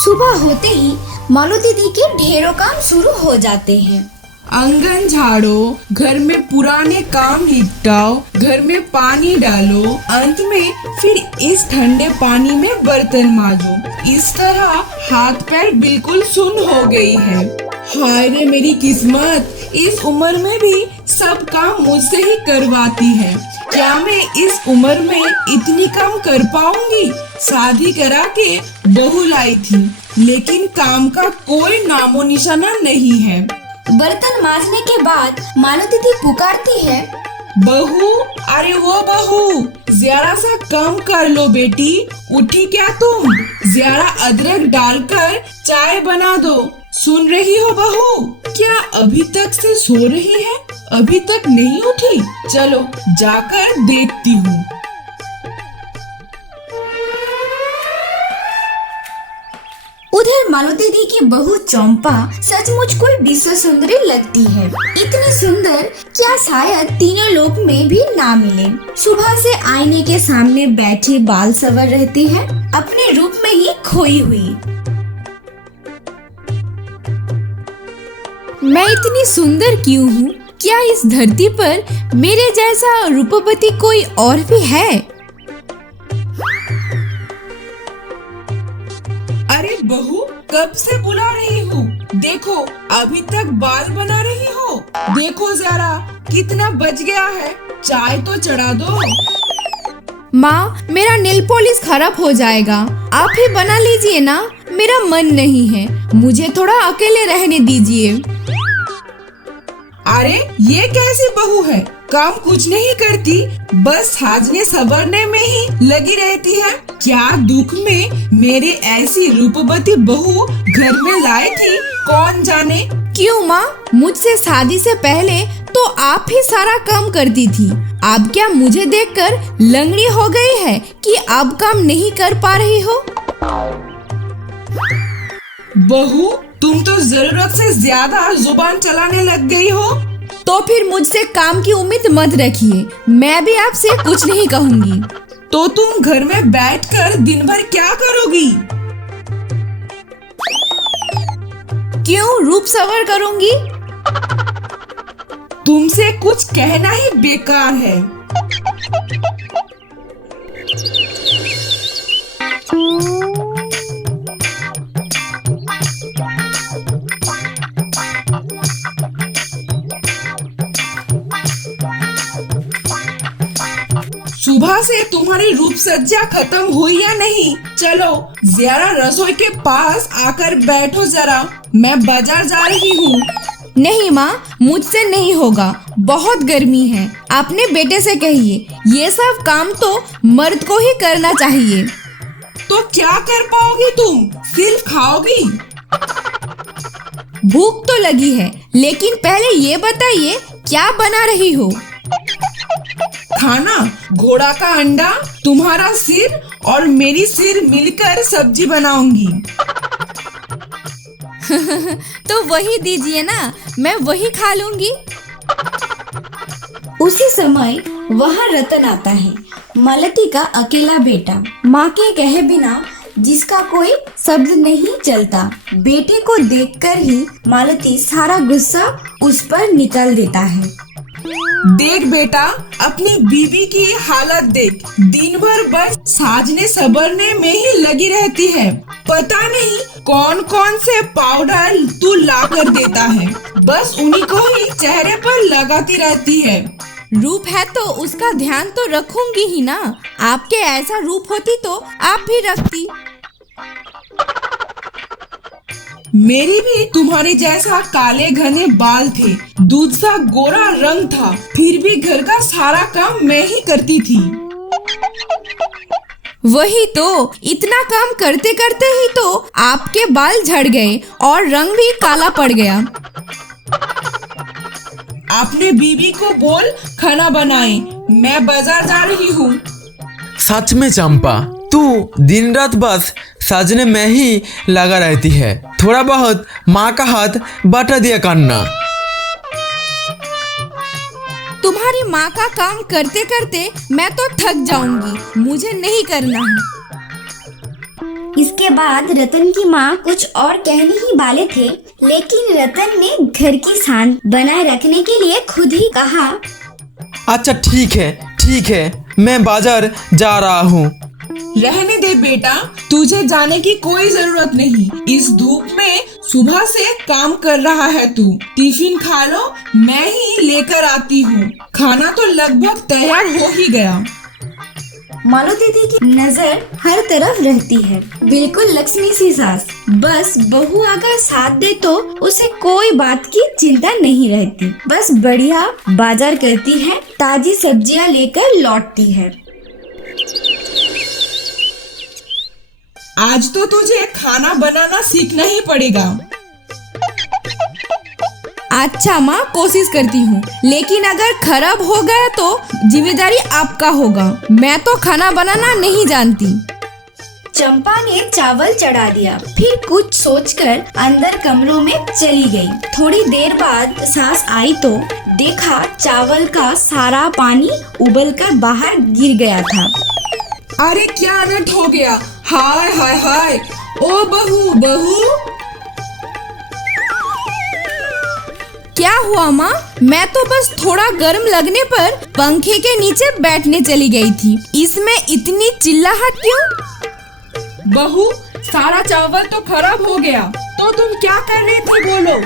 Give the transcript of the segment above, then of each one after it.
सुबह होते ही मालती दी के ढेरों काम शुरू हो जाते हैं। आंगन झाड़ो, घर में पुराने काम निपटाओ, घर में पानी डालो, अंत में फिर इस ठंडे पानी में बर्तन मांजो। इस तरह हाथ पैर बिल्कुल सुन्न हो गई है। हाय रे मेरी किस्मत, इस उम्र में भी सब काम मुझसे ही करवाती है। क्या मैं इस उम्र में इतनी काम कर पाऊंगी? शादी करा के बहू लाई थी, लेकिन काम का कोई नामो निशाना नहीं है। बर्तन मांजने के बाद मालती दी पुकारती है, बहू, अरे वो बहू, जरा सा कम कर लो बेटी। उठी क्या तुम? जरा अदरक डालकर चाय बना दो। सुन रही हो बहू? क्या अभी तक से सो रही है? अभी तक नहीं उठी? चलो जाकर देखती हूँ। उधर मालती दी की बहू चंपा सचमुच कोई विश्व सुंदरी लगती है। इतनी सुंदर क्या शायद तीनों लोक में भी ना मिले। सुबह से आईने के सामने बैठी बाल संवर रहती है, अपने रूप में ही खोई हुई। मैं इतनी सुंदर क्यों हूँ? क्या इस धरती पर मेरे जैसा रूपवती कोई और भी है? अरे बहू, कब से बुला रही हूँ? देखो अभी तक बाल बना रही हो। देखो जरा कितना बच गया है, चाय तो चढ़ा दो। माँ, मेरा नेल पॉलिश खराब हो जाएगा, आप ही बना लीजिए ना। मेरा मन नहीं है, मुझे थोड़ा अकेले रहने दीजिए। अरे ये कैसी बहू है? काम कुछ नहीं करती, बस साजने संवरने में ही लगी रहती है। क्या दुख में मेरे ऐसी रूपवती बहू घर में लाई थी, कौन जाने। क्यों माँ? मुझसे शादी से पहले तो आप ही सारा काम करती थी। अब क्या मुझे देखकर लंगड़ी हो गई है कि अब काम नहीं कर पा रही हो? बहू, तुम तो जरूरत से ज्यादा जुबान चलाने लग गई हो। तो फिर मुझसे काम की उम्मीद मत रखिए, मैं भी आपसे कुछ नहीं कहूँगी। तो तुम घर में बैठकर दिन भर क्या करोगी? क्यों, रूप संवर करूँगी। तुमसे कुछ कहना ही बेकार है। सुबह से तुम्हारी रूप सज्जा खत्म हुई या नहीं? चलो जरा रसोई के पास आकर बैठो जरा, मैं बाजार जा रही हूँ। नहीं माँ, मुझसे नहीं होगा, बहुत गर्मी है। अपने बेटे से कहिए, ये सब काम तो मर्द को ही करना चाहिए। तो क्या कर पाओगी तुम? सिर्फ खाओगी? भूख तो लगी है, लेकिन पहले ये बताइए क्या बना रही हो? खाना, घोड़ा का अंडा, तुम्हारा सिर और मेरी सिर मिलकर सब्जी बनाऊंगी। तो वही दीजिए ना, मैं वही खा लूंगी। उसी समय वहाँ रतन आता है, मालती का अकेला बेटा। माँ के कहे बिना जिसका कोई शब्द नहीं चलता। बेटे को देखकर ही मालती सारा गुस्सा उस पर निकाल देता है। देख बेटा, अपनी बीवी की हालत देख, दिन भर बस साजने संवरने में ही लगी रहती है। पता नहीं कौन कौन से पाउडर तू ला कर देता है, बस उन्हीं को ही चेहरे पर लगाती रहती है। रूप है तो उसका ध्यान तो रखूंगी ही ना। आपके ऐसा रूप होती तो आप भी रखती। मेरी भी तुम्हारे जैसा काले घने बाल थे, दूध सा गोरा रंग था, फिर भी घर का सारा काम मैं ही करती थी। वही तो, इतना काम करते करते ही तो आपके बाल झड़ गए और रंग भी काला पड़ गया। आपने बीवी को बोल खाना बनाए, मैं बाजार जा रही हूँ। सच में चंपा, तू दिन रात बस साजने में ही लगा रहती है। थोड़ा बहुत माँ का हाथ बटा दिया करना। तुम्हारी माँ का काम करते करते मैं तो थक जाऊंगी, मुझे नहीं करना है। इसके बाद रतन की माँ कुछ और कहने ही वाले थे, लेकिन रतन ने घर की शांति बनाए रखने के लिए खुद ही कहा, अच्छा ठीक है, मैं बाजार जा रहा हूँ। रहने दे बेटा, तुझे जाने की कोई जरूरत नहीं। इस धूप में सुबह से काम कर रहा है तू। टिफिन खा लो, मैं ही लेकर आती हूँ। खाना तो लगभग तैयार हो ही गया। मालती दीदी की नजर हर तरफ रहती है, बिल्कुल लक्ष्मी सी सास। बस बहू अगर साथ दे तो उसे कोई बात की चिंता नहीं रहती। बस बढ़िया बाजार करती है, ताजी सब्जियां लेकर लौटती है। आज तो तुझे खाना बनाना सीखना ही पड़ेगा। अच्छा माँ, कोशिश करती हूँ, लेकिन अगर खराब हो गया तो जिम्मेदारी आपका होगा। मैं तो खाना बनाना नहीं जानती। चंपा ने चावल चढ़ा दिया, फिर कुछ सोचकर अंदर कमरों में चली गई। थोड़ी देर बाद सास आई तो देखा चावल का सारा पानी उबलकर बाहर गिर गया था। अरे क्या अनर्थ हो गया। हाय हाय हाय, ओ बहू। क्या हुआ माँ? मैं तो बस थोड़ा गर्म लगने पर पंखे के नीचे बैठने चली गई थी। इसमें इतनी चिल्लाहट क्यों? बहू, सारा चावल तो खराब हो गया, तो तुम क्या कर रही थी बोलो।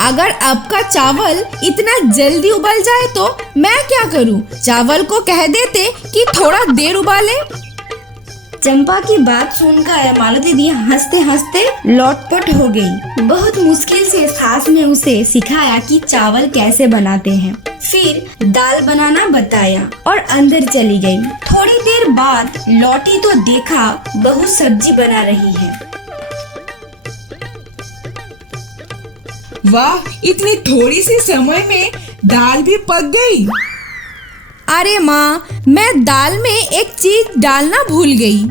अगर आपका चावल इतना जल्दी उबल जाए तो मैं क्या करूं? चावल को कह देते कि थोड़ा देर उबाले। चंपा की बात सुनकर मालती दी हंसते हंसते लौटपट हो गई। बहुत मुश्किल से सास ने उसे सिखाया कि चावल कैसे बनाते हैं, फिर दाल बनाना बताया और अंदर चली गई। थोड़ी देर बाद लौटी तो देखा बहू सब्जी बना रही है। वाह, इतनी थोड़ी सी समय में दाल भी पक गई। अरे माँ, मैं दाल में एक चीज डालना भूल गई।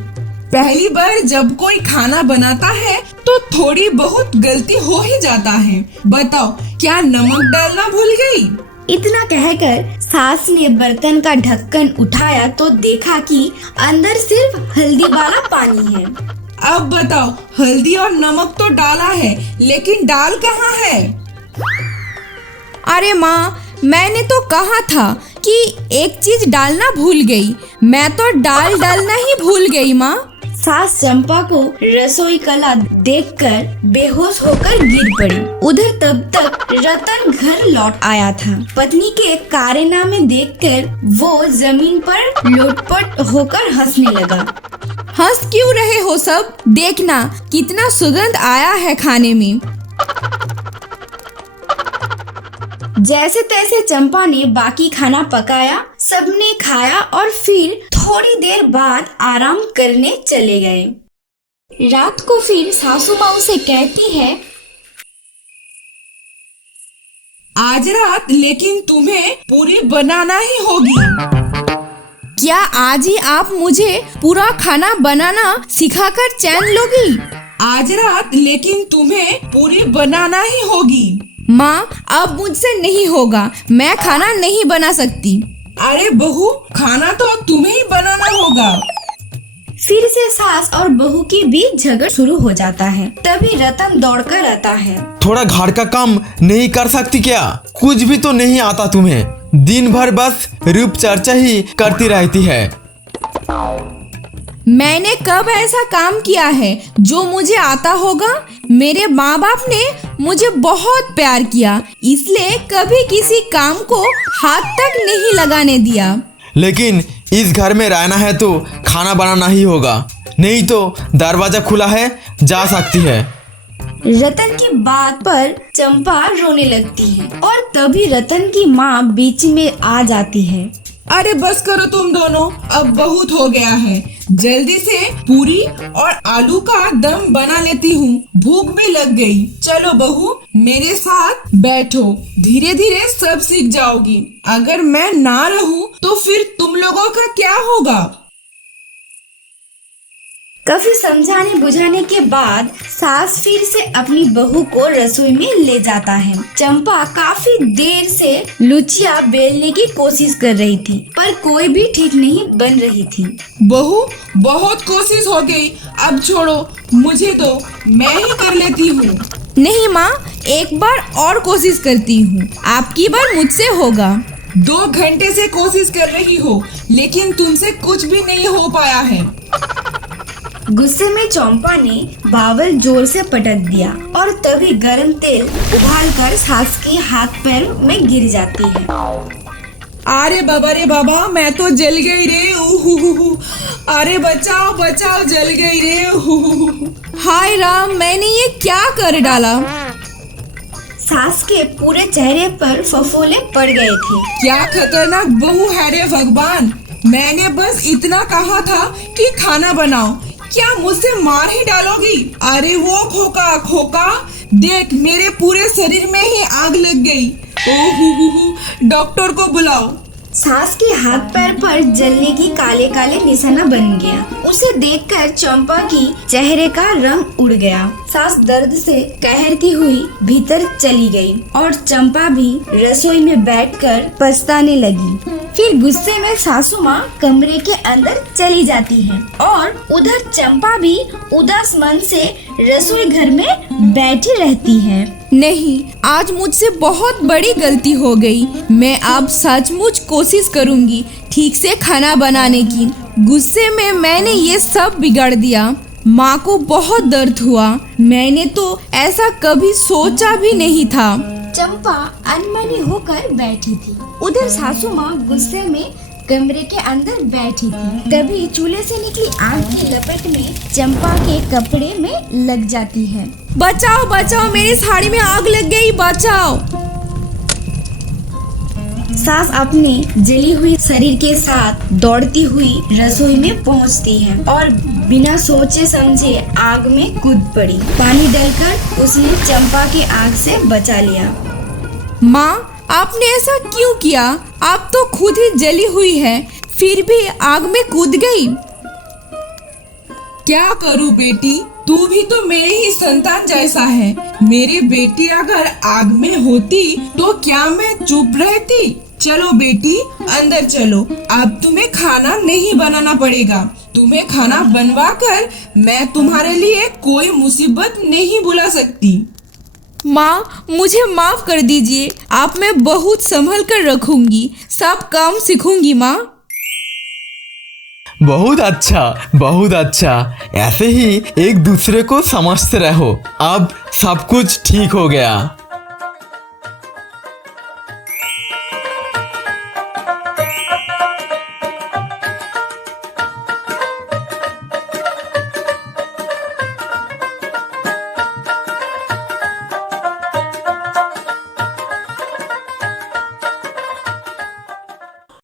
पहली बार जब कोई खाना बनाता है तो थोड़ी बहुत गलती हो ही जाता है। बताओ, क्या नमक डालना भूल गई? इतना कहकर सास ने बर्तन का ढक्कन उठाया तो देखा कि अंदर सिर्फ हल्दी वाला पानी है। अब बताओ, हल्दी और नमक तो डाला है, लेकिन दाल कहाँ है? अरे माँ, मैंने तो कहा था कि एक चीज डालना भूल गई। मैं तो दाल डालना ही भूल गई माँ। सास चंपा को रसोई कला देखकर बेहोश होकर गिर पड़ी। उधर तब तक रतन घर लौट आया था। पत्नी के कारनामे देखकर वो जमीन पर लोटपट होकर हंसने लगा। हंस क्यों रहे हो सब? देखना कितना सुगंध आया है खाने में। जैसे तैसे चंपा ने बाकी खाना पकाया, सबने खाया और फिर थोड़ी देर बाद आराम करने चले गए। रात को फिर सासू माँ उसे कहती है, आज रात लेकिन तुम्हें पूरी बनाना ही होगी। क्या आज ही आप मुझे पूरा खाना बनाना सिखाकर चैन लोगी? आज रात लेकिन तुम्हें पूरी बनाना ही होगी। माँ, अब मुझसे नहीं होगा, मैं खाना नहीं बना सकती। अरे बहू, खाना तो तुम्हें ही बनाना होगा। फिर से सास और बहू के बीच झगड़ा शुरू हो जाता है। तभी रतन दौड़कर आता है। थोड़ा घर का काम नहीं कर सकती क्या? कुछ भी तो नहीं आता तुम्हें। दिन भर बस रूप चर्चा ही करती रहती है। मैंने कब ऐसा काम किया है जो मुझे आता होगा? मेरे माँ बाप ने मुझे बहुत प्यार किया, इसलिए कभी किसी काम को हाथ तक नहीं लगाने दिया। लेकिन इस घर में रहना है तो खाना बनाना ही होगा, नहीं तो दरवाजा खुला है, जा सकती है। रतन की बात पर चंपा रोने लगती है और तभी रतन की माँ बीच में आ जाती है। अरे बस करो तुम दोनों, अब बहुत हो गया है। जल्दी से पूरी और आलू का दम बना लेती हूँ, भूख भी लग गई। चलो बहू, मेरे साथ बैठो, धीरे धीरे सब सीख जाओगी। अगर मैं ना रहूँ तो फिर तुम लोगों का क्या होगा? काफी समझाने बुझाने के बाद सास फिर से अपनी बहू को रसोई में ले जाता है। चंपा काफी देर से लुचिया बेलने की कोशिश कर रही थी, पर कोई भी ठीक नहीं बन रही थी। बहू, बहुत कोशिश हो गई, अब छोड़ो, मुझे दो, मैं ही कर लेती हूँ। नहीं माँ, एक बार और कोशिश करती हूँ, आपकी बार मुझसे होगा। 2 घंटे से कोशिश कर रही हो, लेकिन तुमसे कुछ भी नहीं हो पाया है। गुस्से में चंपा ने बावल जोर से पटक दिया और तभी गर्म तेल उबालकर सास के हाथ पैर में गिर जाती है। अरे बाबा रे बाबा, मैं तो जल गई रे, उहुहुहु। अरे बचाओ बचाओ, जल गई रे, उहुहुहु। हाय राम, मैंने ये क्या कर डाला। सास के पूरे चेहरे पर फफोले पड़ गए थे। क्या खतरनाक बहू है रे भगवान। मैंने बस इतना कहा था कि खाना बनाओ, क्या मुझसे मार ही डालोगी। अरे वो खोका खोका, देख मेरे पूरे शरीर में ही आग लग गई। ओहो, डॉक्टर को बुलाओ। सास के हाथ पैर पर जलने की काले काले निशाना बन गया। उसे देखकर चंपा की चेहरे का रंग उड़ गया। सास दर्द से कहरती हुई भीतर चली गई और चंपा भी रसोई में बैठकर पछताने लगी। फिर गुस्से में सासू माँ कमरे के अंदर चली जाती है और उधर चंपा भी उदास मन से रसोई घर में बैठी रहती है। नहीं, आज मुझसे बहुत बड़ी गलती हो गई। मैं अब सचमुच कोशिश करूंगी ठीक से खाना बनाने की। गुस्से में मैंने ये सब बिगाड़ दिया। माँ को बहुत दर्द हुआ। मैंने तो ऐसा कभी सोचा भी नहीं था। चंपा अनमनी होकर बैठी थी। उधर सासू माँ गुस्से में कमरे के अंदर बैठी थी। तभी चूल्हे से निकली आग की लपट में चंपा के कपड़े में लग जाती है। बचाओ बचाओ, मेरी साड़ी में आग लग गई, बचाओ। सास अपने जली हुई शरीर के साथ दौड़ती हुई रसोई में पहुंचती है और बिना सोचे समझे आग में कूद पड़ी। पानी डालकर उसने चंपा की आग से बचा लिया। माँ, आपने ऐसा क्यों किया? आप तो खुद ही जली हुई है, फिर भी आग में कूद गई। क्या करूं बेटी, तू भी तो मेरे ही संतान जैसा है। मेरी बेटी अगर आग में होती तो क्या मैं चुप रहती? चलो बेटी, अंदर चलो। अब तुम्हें खाना नहीं बनाना पड़ेगा। तुम्हें खाना बनवा कर मैं तुम्हारे लिए कोई मुसीबत नहीं बुला सकती। माँ, मुझे माफ कर दीजिए। आप मैं बहुत संभल कर रखूंगी, सब काम सीखूंगी माँ। बहुत अच्छा, बहुत अच्छा। ऐसे ही एक दूसरे को समझते रहो। अब सब कुछ ठीक हो गया।